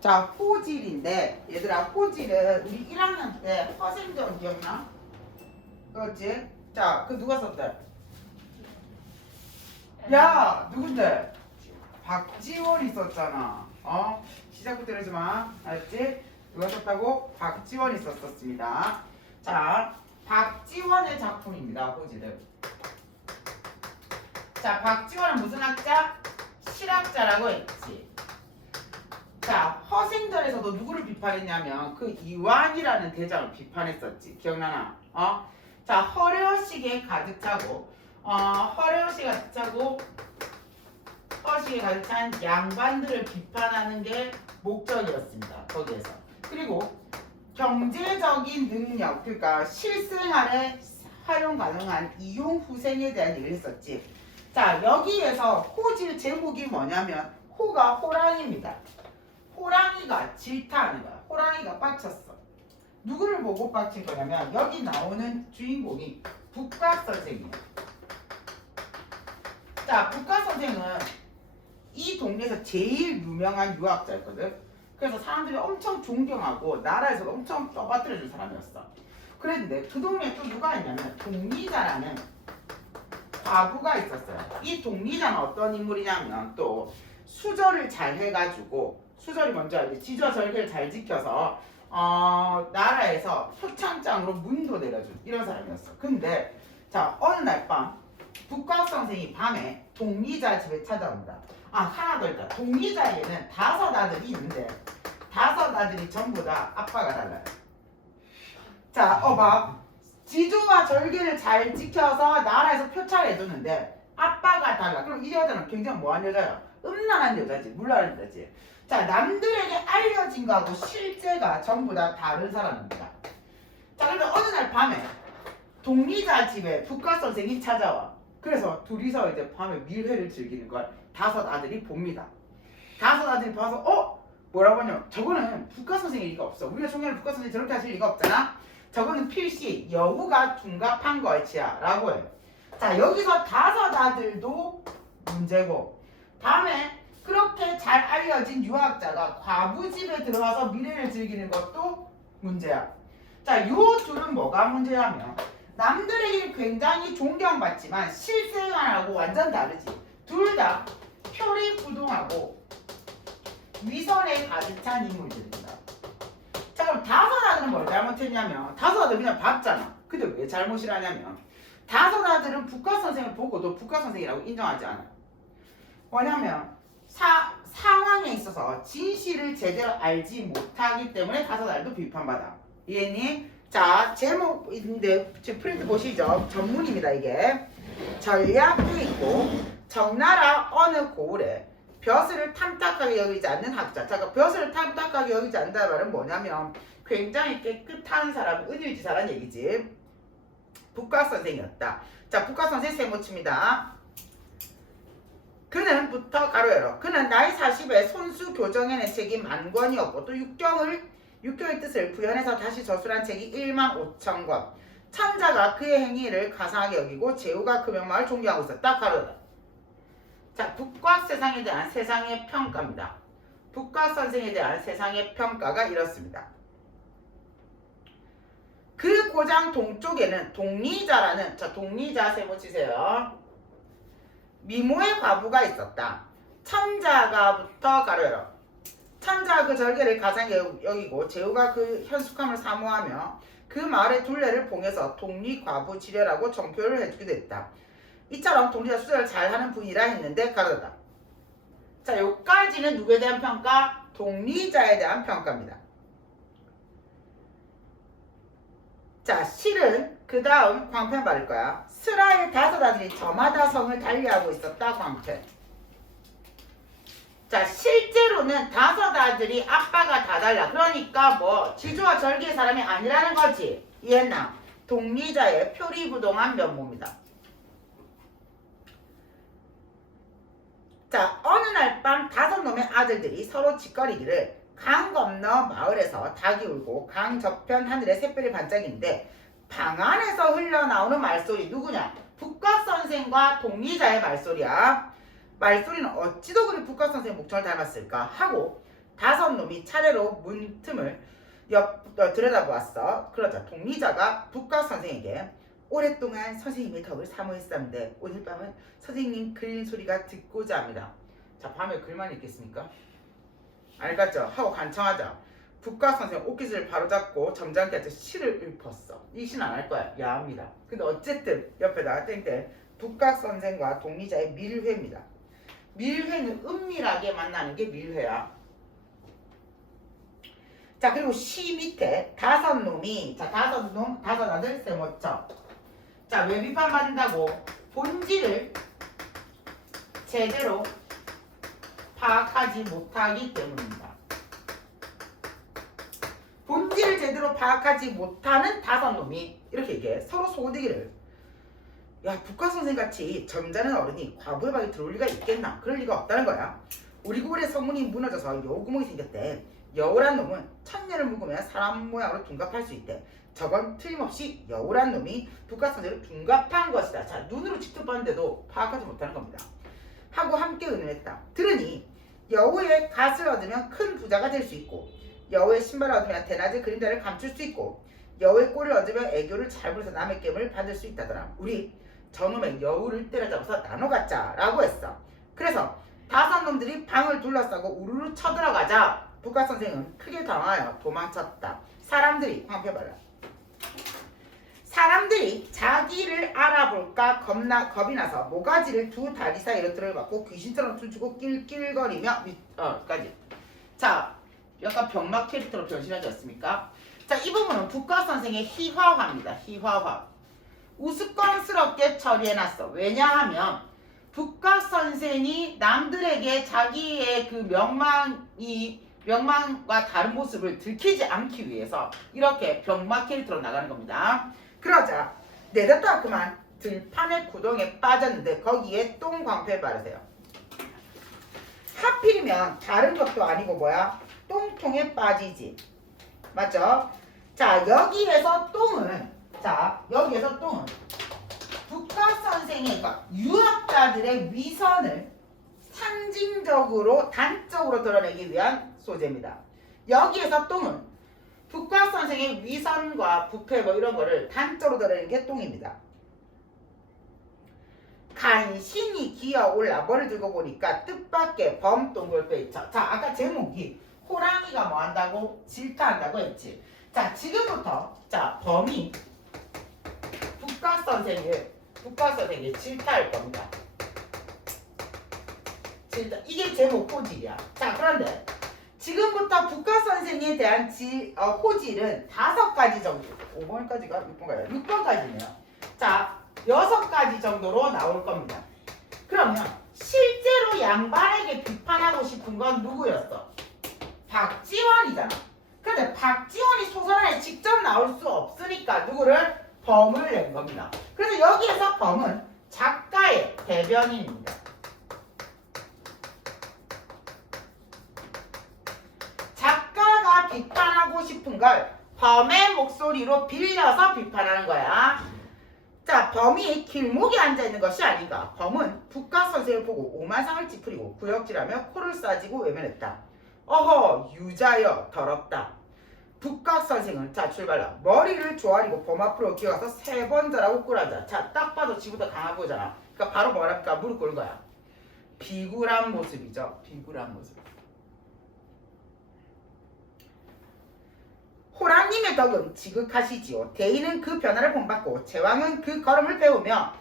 자, 호질인데 얘들아, 호질은 우리 1학년 때 허생전 기억나? 그렇지? 자, 그 누가 썼대? 야, 누군데? 박지원이 썼잖아. 시작부터 이러지 마. 알았지? 누가 썼다고? 박지원이 썼었습니다. 자, 박지원의 작품입니다. 호질은. 자, 박지원은 무슨 학자? 실학자라고 했지. 자, 허생전에서도 누구를 비판했냐면 그 이완이라는 대장을 비판했었지. 기억나나? 자, 허례허식에 가득 차고 허례허식에 가득 찬 양반들을 비판하는 게 목적이었습니다. 거기에서. 그리고 경제적인 능력, 그러니까 실생활에 활용 가능한 이용후생에 대한 얘기를 했었지. 자, 여기에서 호질 제목이 뭐냐면 호가 호랑이입니다. 호랑이가 질타하는 거야. 호랑이가 빡쳤어. 누구를 보고 빡친 거냐면 여기 나오는 주인공이 북각선생이에요. 자, 북각선생은 이 동네에서 제일 유명한 유학자였거든. 그래서 사람들이 엄청 존경하고 나라에서도 엄청 떠받들여준 사람이었어. 그랬는데 그 동네에 또 누가 있냐면 동리자라는 과부가 있었어요. 이 동리자는 어떤 인물이냐면 또 수절을 잘 해가지고, 수절이 뭔지 알지? 지저절개를 잘 지켜서 나라에서 표창장으로 문도 내려준 이런 사람이었어. 근데 자, 어느 날 밤 북각선생이 밤에 동리자 집에 찾아온다. 하나 더 있다. 동리자에는 5 아들이 있는데 5 아들이 전부 다 아빠가 달라요. 자, 봐. 지조와 절개를 잘 지켜서 나라에서 표창을 해줬는데 아빠가 달라. 그럼 이 여자는 굉장히 뭐한 여자야? 음란한 여자지. 물란한 여자지. 자, 남들에게 알려진 거하고 실제가 전부 다 다른 사람입니다. 자, 그런데 어느 날 밤에 동리자 집에 북각선생이 찾아와. 그래서 둘이서 이제 밤에 밀회를 즐기는 걸 5 아들이 봅니다. 5 아들이 봐서 뭐라고 하냐면 저거는 북각선생일 리가 없어. 우리가 총회를 북각선생이 저렇게 하실 리가 없잖아. 저거는 필시 여우가 둔갑한 걸지야 라고 해. 자, 여기서 5 아들도 문제고, 다음에 그렇게 잘 알려진 유학자가 과부 집에 들어와서 미래를 즐기는 것도 문제야. 자, 요 둘은 뭐가 문제냐면 남들에게 굉장히 존경받지만 실생활하고 완전 다르지. 둘 다 표리부동하고 위선에 가득 찬 인물들입니다. 자, 그럼 5 아들은 뭘 잘못했냐면 5 아들 그냥 봤잖아. 근데 왜 잘못이라냐면 5 아들은 북각선생을 보고도 북각선생이라고 인정하지 않아요. 뭐냐면 상황에 있어서 진실을 제대로 알지 못하기 때문에 5 아들도 비판받아. 이해니? 자, 제목인데 지금 프린트 보시죠. 전문입니다. 이게 전략도 있고 적나라 어느 고을에 벼슬을 탐탁하게 여기지 않는 학자. 자, 벼슬을 탐탁하게 여기지 않는다는 말은 뭐냐면 굉장히 깨끗한 사람, 은유지사란 얘기지. 북각선생이었다. 자, 북각선생 세모칩니다. 그는 부터 가로 열어. 그는 나이 40에 손수 교정해낸 책이 10,000권이었고 또 육교의 뜻을 구현해서 다시 저술한 책이 15,000권. 천자가 그의 행위를 가상하게 여기고 제후가 그 명망을 존경하고 있었다. 가로 열어. 자, 북각세상에 대한 세상의 평가입니다. 북각선생에 대한 세상의 평가가 이렇습니다. 그 고장 동쪽에는 동리자라는, 자, 동리자 세모치세요. 미모의 과부가 있었다. 천자가부터 가로 열어. 천자가 그 절개를 가장 여기고 제후가 그 현숙함을 사모하며 그 마을의 둘레를 봉해서 동리과부 지례라고 정표를 해주게 됐다. 이처럼 동리자 수절을 잘하는 분이라 했는데 가로 닫아. 자, 여기까지는 누구에 대한 평가? 동리자에 대한 평가입니다. 자, 실은 그 다음 광편 받을 거야. 스라의 5 아들이 저마다 성을 달리하고 있었다. 광편. 자, 실제로는 5 아들이 아빠가 다 달라. 그러니까 뭐 지조와 절개의 사람이 아니라는 거지. 이해했나? 동리자의 표리부동한 면모입니다. 자, 어느 날 밤 5 놈의 아들들이 서로 짓거리기를 강 건너 마을에서 닭이 울고 강 저편 하늘에 샛별이 반짝이는데 방 안에서 흘러나오는 말소리 누구냐? 북각선생과 동리자의 말소리야. 말소리는 어찌도 그리 북각선생의 목청을 닮았을까 하고 5 놈이 놈이 차례로 문틈을 들여다보았어. 그러자 동리자가 북각 선생에게 오랫동안 선생님의 덕을 사모했었는데 오늘 밤은 선생님 그리는 소리가 듣고자 합니다. 자, 밤에 글만 읽겠습니까? 알겠죠? 하고 간청하자. 북각 선생 옷깃을 바로잡고 점잖게 앉아 시를 읊었어. 이 시는 안 할 거야. 야합니다. 근데 어쨌든 옆에다가 땡땡 북각 선생과 동리자의 밀회입니다. 밀회는 은밀하게 만나는 게 밀회야. 자, 그리고 시 밑에 다섯 놈이, 자, 다섯 아들 세모쳐. 자, 왜 비판받는다고? 본질을 제대로 파악하지 못하기 때문입니다. 본질을 제대로 파악하지 못하는 다섯 놈이 이렇게 얘기해. 서로 소고되기를. 야, 북각 선생같이 점잖은 어른이 과부의 방에 들어올 리가 있겠나? 그럴 리가 없다는 거야. 우리 고을의 성문이 무너져서 여우구멍이 생겼대. 여우란 놈은 천년을 묵으면 사람 모양으로 둔갑할 수 있대. 저건 틀림없이 여우란 놈이 북각 선생을 둔갑한 것이다. 자, 눈으로 직접 봤는데도 파악하지 못하는 겁니다. 하고 함께 의논했다. 들으니 여우의 갓을 얻으면 큰 부자가 될 수 있고 여우의 신발을 얻으면 대낮에 그림자를 감출 수 있고 여우의 꼴을 얻으면 애교를 잘 부려서 남의 깸을 받을 수 있다더라. 우리 저놈의 여우를 때려잡아서 나눠 갖자 라고 했어. 그래서 다섯 놈들이 방을 둘러싸고 우르르 쳐들어가자 북각 선생은 크게 당하여 도망쳤다. 사람들이 황폐발라. 사람들이 자기를 알아볼까 겁이 나서 모가지를 두 다리 사이로 들어받고 귀신처럼 춤추고 낄낄거리며 까지. 자, 약간 병맛 캐릭터로 변신하지 않습니까? 자, 이 부분은 북각 선생의 희화화입니다. 희화화. 우스꽝스럽게 처리해놨어. 왜냐하면 북각 선생이 남들에게 자기의 그 명망과 다른 모습을 들키지 않기 위해서 이렇게 병맛 캐릭터로 나가는 겁니다. 그러자 내렸다 그만 들판의 구덩이에 빠졌는데 거기에 똥광패 바르세요. 하필이면 다른 것도 아니고 뭐야? 똥통에 빠지지. 맞죠? 자, 여기에서 똥은 북각 선생의 그러니까 유학자들의 위선을 상징적으로 단적으로 드러내기 위한 소재입니다. 여기에서 똥은 북각 선생의 위선과 부패 뭐 이런 거를 단적으로 드러내는 게 똥입니다. 간신히 기어올라 머리를 들고 보니까 뜻밖의 범동굴뼈 있죠. 자, 아까 제목이 호랑이가 뭐 한다고? 질타한다고 했지. 자, 지금부터 범이 북각 선생의 질타할 겁니다. 질타. 이게 제목 호질이야. 자, 그런데 지금부터 북각 선생에 대한 호질은 5가지 정도. 5번까지가 6번까지요. 6번까지네요. 자, 6가지 정도로 나올 겁니다. 그러면 실제로 양반에게 비판하고 싶은 건 누구였어? 박지원이잖아. 근데 박지원이 소설안에 직접 나올 수 없으니까 누구를? 범을 낸 겁니다. 그래서 여기에서 범은 작가의 대변인입니다. 작가가 비판하고 싶은 걸 범의 목소리로 빌려서 비판하는 거야. 자, 범이 길목에 앉아있는 것이 아닌가. 범은 북각 선생을 보고 오만상을 찌푸리고 구역질하며 코를 싸지고 외면했다. 어허, 유자여 더럽다. 북각 선생은 자, 출발라. 머리를 조아리고 범 앞으로 기어가서 3번 절하고 꿇어앉아. 자, 딱 봐도 지금부터 강한 보잖아. 그러니까 바로 뭐랍니까? 무릎 꿇은 거야. 비굴한 모습이죠. 비굴한 모습. 호랑님의 덕은 지극하시지요. 대인은 그 변화를 본받고 제왕은 그 걸음을 배우며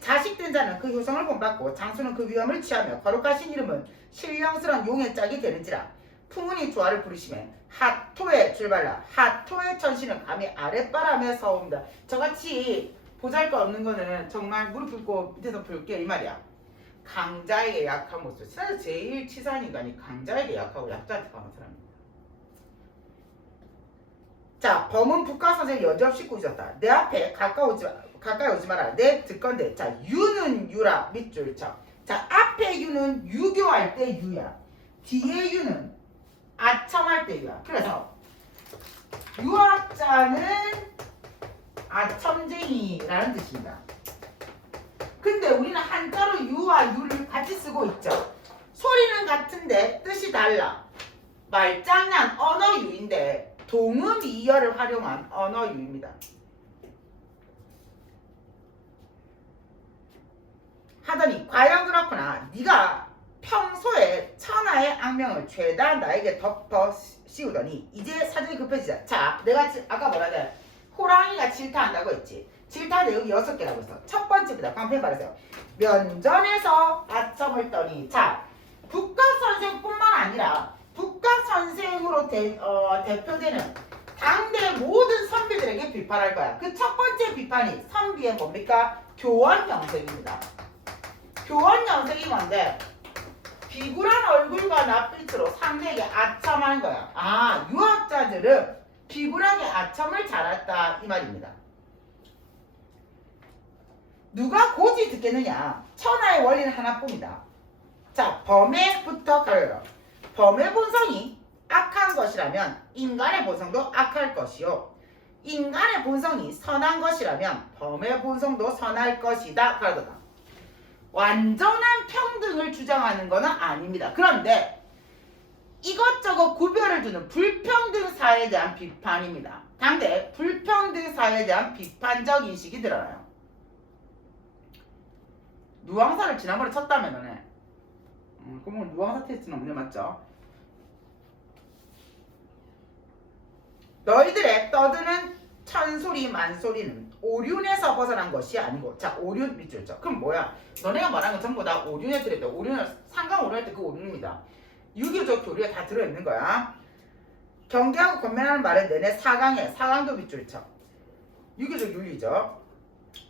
자식된 자는 그 효성을 본받고 장수는 그 위엄을 취하며 거룩하신 이름은 신령스러운 용의 짝이 되는지라. 풍운이 조화를 부르시면 하토의 출발라. 하토의 천신은 감히 아랫바람에 서옵니다. 저같이 보잘것없는 거는 정말 무릎 꿇고 밑에서 볼게 이 말이야. 강자에게 약한 모습. 사실 제일 치사한 인간이 강자에게 약하고 약자한테 강한 사람입니다. 자, 범은 북각 선생을 여지없이 꾸짖었다. 내 앞에 가까이 오지 마라. 내 듣건대. 자, 유는 유라 밑줄 쳐. 자, 앞에 유는 유교할 때 유야. 뒤에 유는 아첨할 때 유야. 그래서 유학자는 아첨쟁이라는 뜻입니다. 근데 우리는 한자로 유와 유를 같이 쓰고 있죠. 소리는 같은데 뜻이 달라. 말장난 언어유인데 동음이어를 활용한 언어유입니다. 하더니 과연 그렇구나. 네가 평소에 천하의 악명을 죄다 나에게 덮어 씌우더니 이제 사정이 급해지자. 자, 내가 아까 뭐라 돼? 호랑이가 질타한다고 했지. 질타 내용이 6개라고 했어. 첫 번째입니다. 광팬 말하세요. 면전에서 아첨을 떠니. 자, 북각선생뿐만 아니라 북각선생으로 대표되는 당대 모든 선비들에게 비판할 거야. 그 첫 번째 비판이 선비의 뭡니까? 교원영색입니다. 교원영색이 뭔데? 비굴한 얼굴과 낯빛으로 상대에게 아첨하는 거야. 아, 유학자들은 비굴하게 아첨을 잘했다 이 말입니다. 누가 고지 듣겠느냐? 천하의 원리는 하나뿐이다. 자, 범에부터 가려라. 범의 본성이 악한 것이라면 인간의 본성도 악할 것이요. 인간의 본성이 선한 것이라면 범의 본성도 선할 것이다. 그러더라. 완전한 평등을 주장하는 것은 아닙니다. 그런데 이것저것 구별을 두는 불평등 사회에 대한 비판입니다. 당대 불평등 사회에 대한 비판적 인식이 드러나요. 누앙사를 지난번에 쳤다면은 그럼 누앙사 테스트는 문제 맞죠? 너희들의 떠드는 천소리 만소리는 오륜에서 벗어난 것이 아니고. 자, 오륜 밑줄 있죠. 그럼 뭐야? 너네가 말하는 건 전부 다 오륜에 들어있다. 오륜은 상강 오륜 할 때 그 오륜입니다. 유교적 교리에 다 들어있는 거야. 경계하고 권면하는 말은 내내 사강도 밑줄 있죠. 유교적 윤리죠.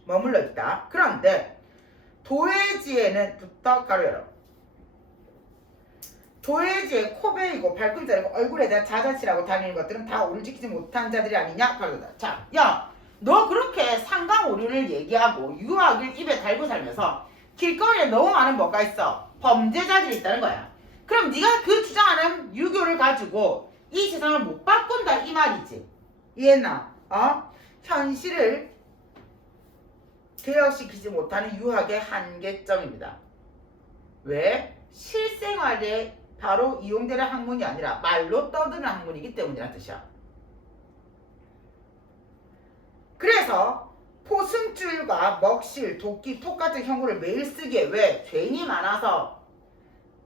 머물러 있다. 그런데 도회지에는 부터 가려라. 도회지에 코베이고 발꿈자리고 얼굴에 대한 자자치라고 다니는 것들은 다 오륜 지키지 못한 자들이 아니냐? 그러다. 자, 야, 너 그렇게 상강오륜을 얘기하고 유학을 입에 달고 살면서 길거리에 너무 많은 뭐가 있어? 범죄자들이 있다는 거야. 그럼 네가 그 주장하는 유교를 가지고 이 세상을 못 바꾼다 이 말이지. 이해했나? 현실을 개혁시키지 못하는 유학의 한계점입니다. 왜? 실생활에 바로 이용되는 학문이 아니라 말로 떠드는 학문이기 때문이라는 뜻이야. 그래서 포승줄과 먹실, 도끼, 톡 같은 형구를 매일 쓰기에 왜? 죄인이 많아서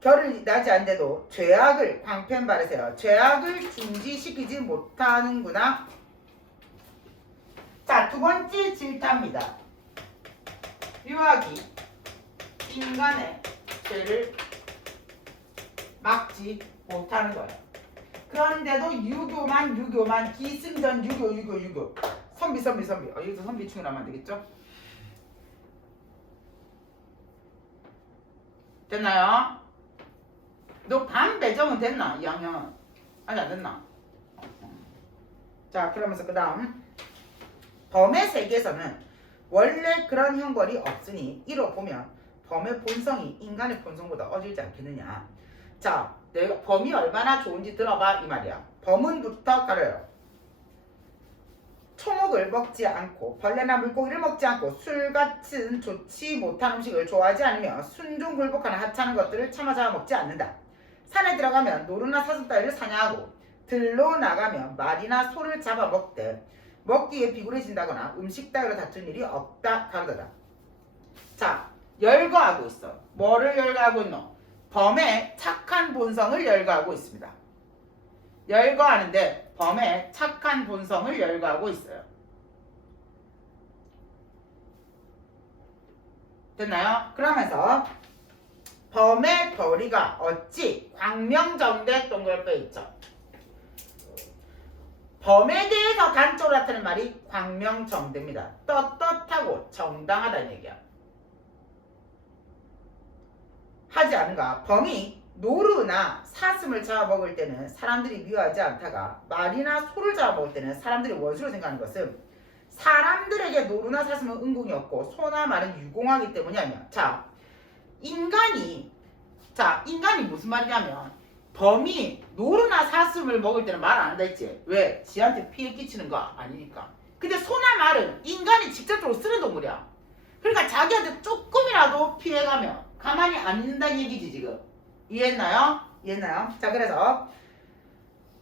결을 나지 않는데도 죄악을 광팬 바르세요. 죄악을 중지시키지 못하는구나. 자, 두 번째 질타입니다. 유학이 인간의 죄를 막지 못하는 거예요. 그런데도 유교만 기승전 유교 선비 여기서 선비 충분하면 안 되겠죠? 됐나요? 너 반 배정은 됐나? 2학년 아니 안 됐나? 자, 그러면서 그 다음 범의 세계에서는 원래 그런 형벌이 없으니 이로 보면 범의 본성이 인간의 본성보다 어질지 않겠느냐. 자, 내가 범이 얼마나 좋은지 들어봐 이 말이야. 범은부터 가려요. 초목을 먹지 않고 벌레나 물고기를 먹지 않고 술 같은 좋지 못한 음식을 좋아하지 않으며 순종굴복하는 하찮은 것들을 참아 잡아 먹지 않는다. 산에 들어가면 노루나 사슴 따위를 사냥하고 들로 나가면 말이나 소를 잡아 먹되 먹기에 비굴해진다거나 음식 따위로 다툰 일이 없다 가르더라. 자, 열거하고 있어. 뭐를 열거하고 있노? 범의 착한 본성을 열거하고 있습니다. 열거하는데 범의 착한 본성을 열거하고 있어요. 됐나요? 그러면서 범의 벌이가 어찌 광명정대 동글빼 있죠. 범에 대해서 단적으로 나타내는 말이 광명정대입니다. 떳떳하고 정당하다는 얘기야. 하지 않은가? 범이 노루나 사슴을 잡아먹을 때는 사람들이 미워하지 않다가 말이나 소를 잡아먹을 때는 사람들이 원수로 생각하는 것은 사람들에게 노루나 사슴은 은공이 없고 소나 말은 유공하기 때문이냐. 자, 인간이 무슨 말이냐면 범이 노루나 사슴을 먹을 때는 말 안 한다 했지. 왜? 지한테 피해 끼치는 거 아니니까. 근데 소나 말은 인간이 직접적으로 쓰는 동물이야. 그러니까 자기한테 조금이라도 피해가면 가만히 안 있는다는 얘기지 지금. 이해했나요? 자, 그래서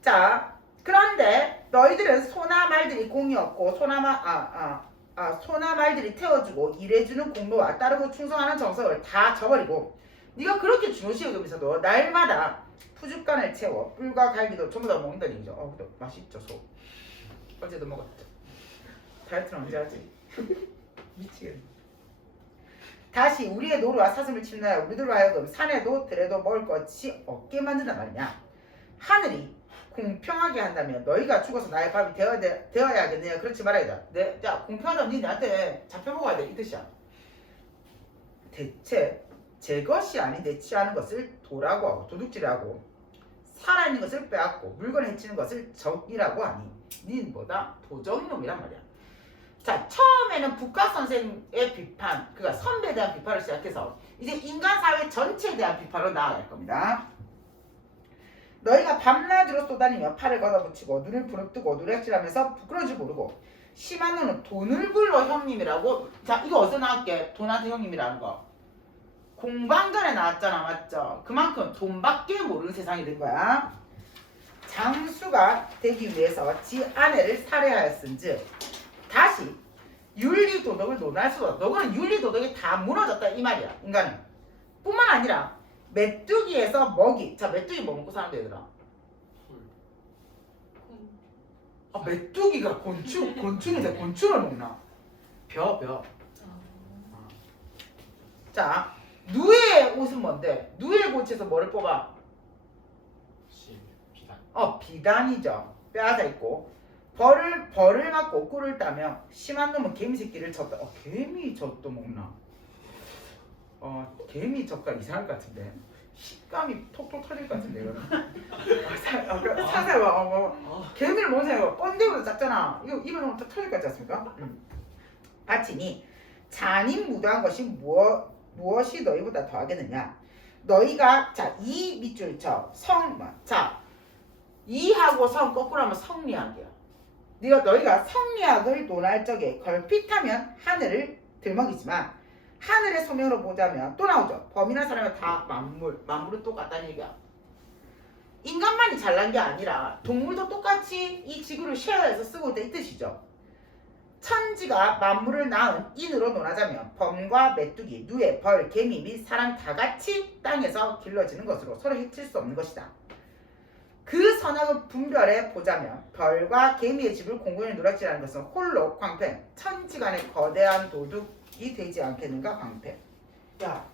자, 그런데 너희들은 소나 말들이 공이 없고 소나 말들이 태워주고 일해주는 공로와 따르고 충성하는 정성을 다 저버리고 네가 그렇게 중요시 여기면서도 날마다 푸죽간을 채워 뿔과 갈비도 전부 다 먹는다는 얘기죠. 근데 맛있죠 소. 어제도 먹었죠. 다이어트는 언제 하지? 미치겠네. 다시 우리의 노루와 사슴을 치느라 우리들로 하여금 산에도 들에도 먹을 것이 없게 만든단 말이냐. 하늘이 공평하게 한다면 너희가 죽어서 나의 밥이 되어야겠느냐. 그렇지 말아야겠다. 야 공평하다면 니 나한테 잡혀 먹어야 돼 이 뜻이야. 대체 제 것이 아닌 내 취하는 것을 도라고 하고 도둑질하고 살아있는 것을 빼앗고 물건을 해치는 것을 적이라고 하니 닌 뭐다? 도적놈이란 말이야. 자, 처음에는 북가 선생의 비판, 그러니까 선배에 대한 비판을 시작해서 이제 인간 사회 전체에 대한 비판으로 나아갈 겁니다. 너희가 밤낮으로 쏘다니며 팔을 걷어붙이고 눈을 부릅뜨고 노략질하면서 부끄러울 줄 모르고 심한 놈은 돈을 불러 형님이라고. 자, 이거 어디서 나왔게? 돈한테 형님이라는 거. 공방전에 나왔잖아, 맞죠? 그만큼 돈밖에 모르는 세상이 된 거야. 장수가 되기 위해서 지 아내를 살해하였은즉 다시 윤리도덕을 논할 수가 없다. 너는 윤리도덕이 다 무너졌다 이 말이야. 인간은. 뿐만 아니라 메뚜기에서 먹이. 자, 메뚜기 뭐 먹고 사는데 얘들아? 메뚜기가 곤충인데 곤충을 먹나? 벼. 자, 누에의 옷은 뭔데? 누에의 고치에서 뭐를 뽑아? 비단. 비단이죠. 빼앗아 있고 벌을 맞고 꿀을 따며 심한 놈은 개미 새끼를 젓다. 개미 젓도 먹나? 개미 젓갈 이상할 것 같은데 식감이 톡톡 터질 것 같은데 이거는. 사살 개미를 못 생각해. 번데기로 작잖아. 이거 입에 넣으면 터질 것 같지 않습니까? 바치니 잔인무도한 것이 무엇이 너희보다 더하겠느냐. 너희가 자 이 밑줄 쳐 자 이하고 성 거꾸로 하면 성리학이야. 너희가 성리학을 논할 적에 걸핏하면 하늘을 들먹이지만 하늘의 소명으로 보자면 또 나오죠. 범이나 사람은 다 만물은 똑같다는 얘기야. 인간만이 잘난 게 아니라 동물도 똑같이 이 지구를 쉐어해서 쓰고 있다 이 뜻이죠. 천지가 만물을 낳은 인으로 논하자면 범과 메뚜기, 누에, 벌, 개미 및 사람 다 같이 땅에서 길러지는 것으로 서로 해칠 수 없는 것이다. 그 선악을 분별해 보자면 벌과 개미의 집을 공공히 누락질하는 것은 홀로 광팬, 천지간의 거대한 도둑이 되지 않겠는가. 광팬. 야,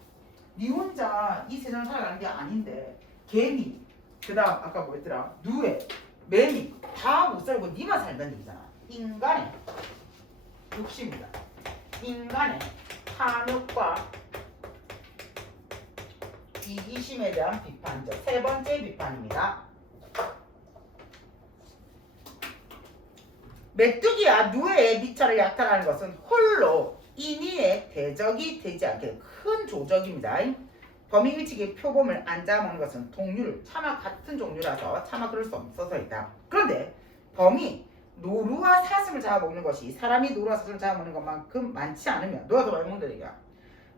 니 혼자 이 세상 살아가는 게 아닌데 개미, 그 다음 아까 뭐였더라? 누에, 매미 다 못 살고 니만 살다는 얘기잖아. 인간의 욕심이다. 인간의 탐욕과 이기심에 대한 비판이죠. 세 번째 비판입니다. 메뚜기와 누에의 미처를 약탈하는 것은 홀로 인위의 대적이 되지 않게 큰 조적입니다. 범이 일찍이 표범을 안 잡아먹는 것은 동류를 차마 같은 종류라서 차마 그럴 수 없어서이다. 그런데 범이 노루와 사슴을 잡아먹는 것이 사람이 노루와 사슴을 잡아먹는 것만큼 많지 않으면 너가 더 많이 먹는다 얘기야.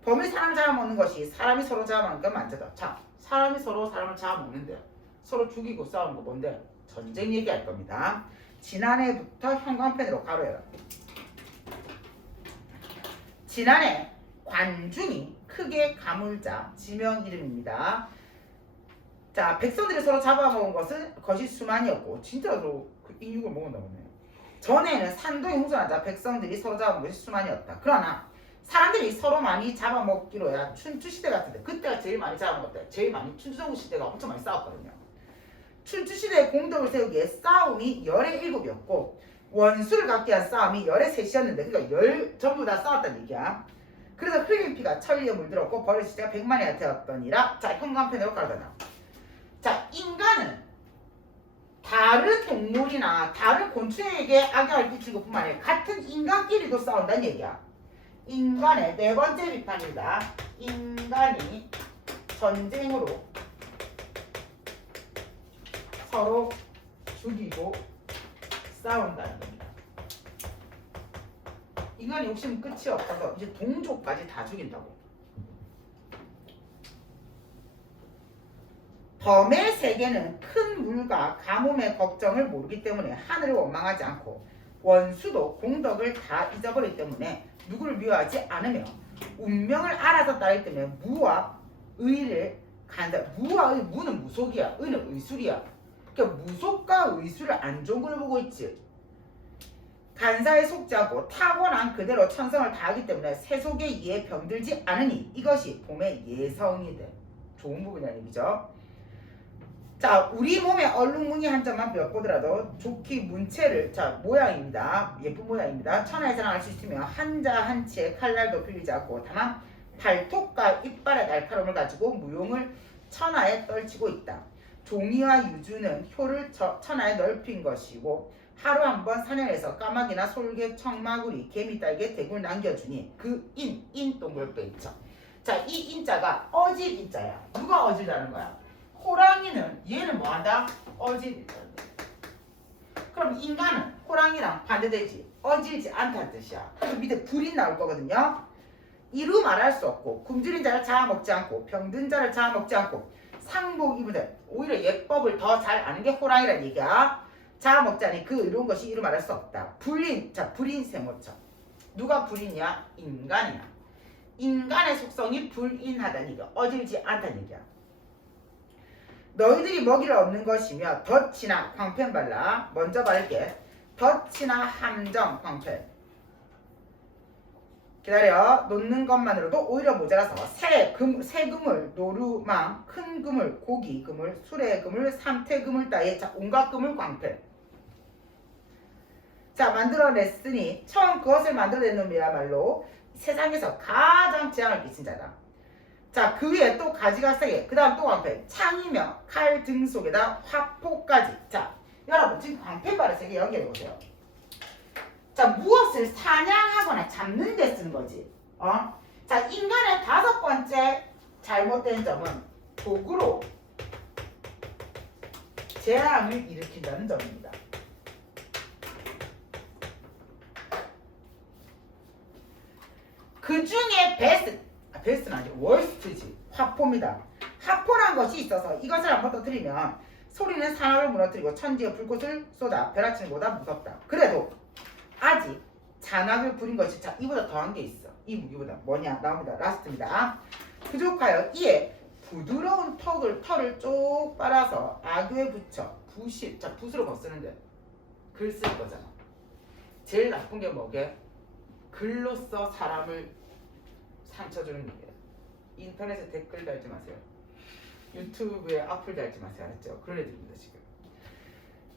범이 사람 잡아먹는 것이 사람이 서로 잡아먹는 것 많잖아. 자, 사람이 서로 사람을 잡아먹는데 서로 죽이고 싸우는 거 뭔데? 전쟁 얘기할 겁니다. 지난해부터 형광펜으로 가로해라. 지난해 관중이 크게 가물자 지명 이름입니다. 자, 백성들이 서로 잡아먹은 것이 수만이었고 진짜로 그 인육을 먹었나 보네. 전에는 산동이 홍수하자 백성들이 서로 잡아먹은 것이 수만이었다. 그러나 사람들이 서로 많이 잡아먹기로야 춘추시대 같은데 그때가 제일 많이 잡아먹었대. 제일 많이 춘추전국 시대가 엄청 많이 싸웠거든요. 춘추시대의 공덕을 세우기에 싸움이 열의 7이었고 원수를 갖기 위한 싸움이 열의 3이었는데 그러니까 전부 다 싸웠다는 얘기야. 그래서 흘린 피가 천리에 물들었고 벌의 시대가 100만이나 되었더니라. 자, 형광펜으로 깔아놔. 자, 인간은 다른 동물이나 다른 곤충에게 악영을 끼치는 것뿐만 아니라 같은 인간끼리도 싸운다는 얘기야. 인간의 네 번째 비판입니다. 인간이 전쟁으로 서로 죽이고 싸운다는 겁니다. 인간이 욕심 끝이 없어서 이제 동족까지 다 죽인다고. 범의 세계는 큰 물과 가뭄의 걱정을 모르기 때문에 하늘을 원망하지 않고 원수도 공덕을 다 잊어버리기 때문에 누구를 미워하지 않으며 운명을 알아서 따르기 때문에 무와 의를 간다. 무와 의, 무는 무속이야. 의는 의술이야. 그러니까 무속과 의술을 안 좋은 걸 보고 있지. 간사에 속지 않고 타고난 그대로 천성을 다하기 때문에 세속의 이에 병들지 않으니 이것이 봄의 예성이 돼. 좋은 부분이라는 얘기죠. 자, 우리 몸의 얼룩무늬 한 점만 엿보더라도 좋기 문체를, 자, 모양입니다. 예쁜 모양입니다. 천하에서는 알 수 있으며 한자 한치의 칼날도 빌리지 않고 다만 발톱과 이빨의 날카로움을 가지고 무용을 천하에 떨치고 있다. 종이와 유주는 효를 천하에 넓힌 것이고 하루 한 번 사냥해서 까마귀나 솔개, 청마구리, 개미, 딸개, 대굴 남겨주니 그 인 동글배 있죠. 자, 이 인자가 어질 인자야. 누가 어질다는 거야? 호랑이는 얘는 뭐한다? 어질이다. 그럼 인간은 호랑이랑 반대되지. 어질지 않다는 뜻이야. 그래서 밑에 불이 나올 거거든요. 이루 말할 수 없고 굶주린 자를 잡아먹지 않고 병든 자를 잡아먹지 않고 상복 입은 자 오히려 예법을 더 잘 아는 게 호랑이라는 얘기야. 잡아먹지 않니 그 의로운 것이 이루 말할 수 없다. 불린, 자, 불인 세모쳐. 누가 불인이야? 인간이야. 인간의 속성이 불인하다는 얘기야. 어질지 않다는 얘기야. 너희들이 먹이를 얻는 것이며 덫이나 광펜 발라. 먼저 바를게. 덫이나 함정, 광펜. 기다려. 놓는 것만으로도 오히려 모자라서 새 금을, 노루망, 큰 금을, 고기 금을, 수레 금을, 삼태 금을 따위 온갖 금을 광펜. 자, 만들어냈으니 처음 그것을 만들어낸 놈이야말로 세상에서 가장 재앙을 끼친 자다. 자, 그 위에 또 가지가 세게, 그 다음 또 광펜, 창이며 칼 등 속에다 화포까지. 자, 여러분 지금 광펜발을 세게 연결해보세요. 자, 무엇을 사냥하거나 잡는 데 쓰는 거지. 자, 인간의 5번째 잘못된 점은 도구로 재앙을 일으킨다는 점입니다. 그 중에 베스트는 아니죠. 월스트지. 화포입니다. 화포란 것이 있어서 이것을 한번 터뜨리면 소리는 산업을 무너뜨리고 천지의 불꽃을 쏟아 벼락치는 것보다 무섭다. 그래도 아직 잔악을 부린 것이, 자, 이보다 더한 게 있어. 이 무기보다 뭐냐? 나옵니다. 라스트입니다. 부족하여 이에 부드러운 털을 쭉 빨아서 악교에 붙여 붓이, 자, 붓으로 뭐 쓰는데 글 쓸 거잖아. 제일 나쁜 게 뭐게? 글로써 사람을 상처 주는 일이에요. 인터넷에 댓글 달지 마세요. 유튜브에 악플 달지 마세요. 알았죠? 그런 애들입니다 지금.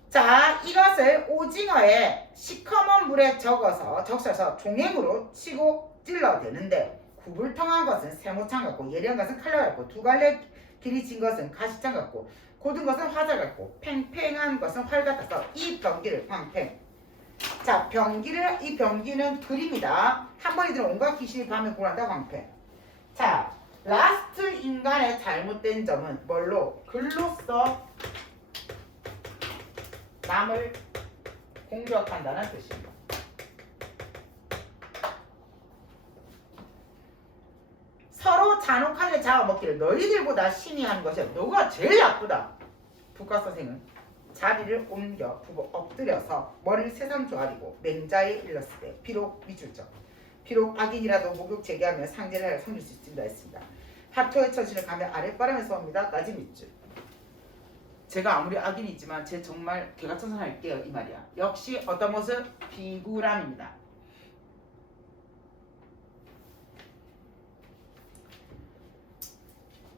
자, 이것을 오징어에 시커먼 물에 적셔서 종행으로 치고 찔러대는데 구불통한 것은 세모창 같고 예리한 것은 칼날 같고 두 갈래 길이 진 것은 가시창 같고 고든 것은 화살 같고 팽팽한 것은 활 같아서 이 병기를 광팽. 자, 이 병기는 글입니다. 한 번에 들은 온갖 귀신이 밤에 공한다 광팽. 자, 라스트 인간의 잘못된 점은 뭘로? 글로써 남을 공격한다는 뜻입니다. 서로 잔혹하게 잡아먹기를 너희들보다 심히 하는 것이 너가 제일 나쁘다. 북가선생은 자리를 옮겨 엎드려서 머리를 새삼 조아리고 맹자에 일렀을 때 비록 미출적 비록 악인이라도 목욕 제기하며 상제를 섬길 수 있습니다 했습니다. 하토의 처신을 가며 아랫바람에서 옵니다. 까지 밑줄. 제가 아무리 악인이지만 제 정말 개가천선할게요 이 말이야. 역시 어떤 모습? 비굴함입니다.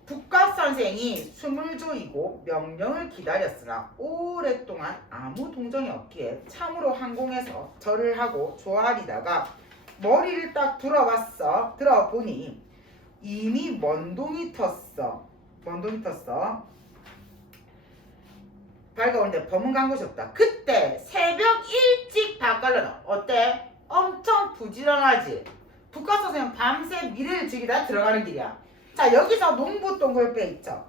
북갑선생이 숨을 조이고 명령을 기다렸으나 오랫동안 아무 동정이 없기에 참으로 항공에서 절을 하고 조아리다가 머리를 딱 들어보니 이미 먼동이 텄어. 밝아오는데 범은 간 곳이 없다. 그때 새벽 일찍 바깔러다. 어때? 엄청 부지런하지. 북가선생은 밤새 미래를 즐기다 들어가는 길이야. 자, 여기서 농부 동글배 있죠.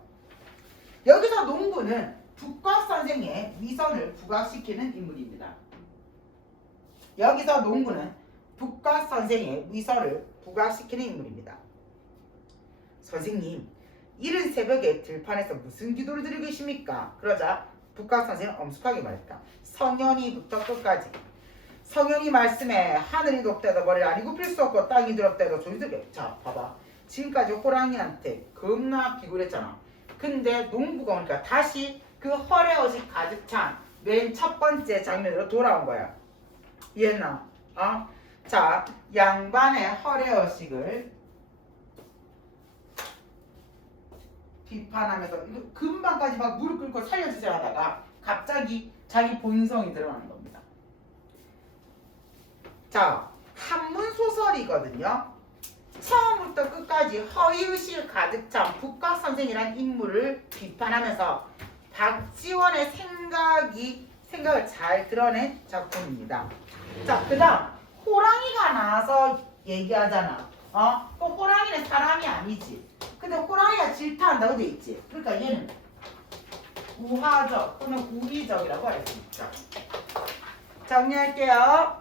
여기서 농부는 북가선생의 위선을 부각시키는 인물입니다. 여기서 농부는 북가선생의 위선을 부각시키는 인물입니다. 선생님, 이른 새벽에 들판에서 무슨 기도를 드리고 계십니까? 그러자 북각 선생은 엄숙하게 말했다. 성현이부터 끝까지. 성현이 말씀에 하늘이 높대도 머리를 아니 굽힐 수 없고 땅이 두렵대도 소리 들게. 자 봐봐. 지금까지 호랑이한테 겁나 비굴했잖아. 근데 농부가 오니까 다시 그 허례옷이 가득 찬 맨 첫 번째 장면으로 돌아온 거야. 이해했나? 자, 양반의 허례허식을 비판하면서 이거 금방까지 막 무릎 꿇고 살려주자 하다가 갑자기 자기 본성이 드러나는 겁니다. 자, 한문 소설이거든요. 처음부터 끝까지 허위의식 가득 찬 북각 선생이라는 인물을 비판하면서 박지원의 생각을 잘 드러낸 작품입니다. 자, 그 다음 호랑이가 나와서 얘기하잖아. 그 호랑이는 사람이 아니지. 근데 호랑이가 질타한다고 돼 있지. 그러니까 얘는 우화적 또는 우리적이라고 할 수 있죠. 정리할게요.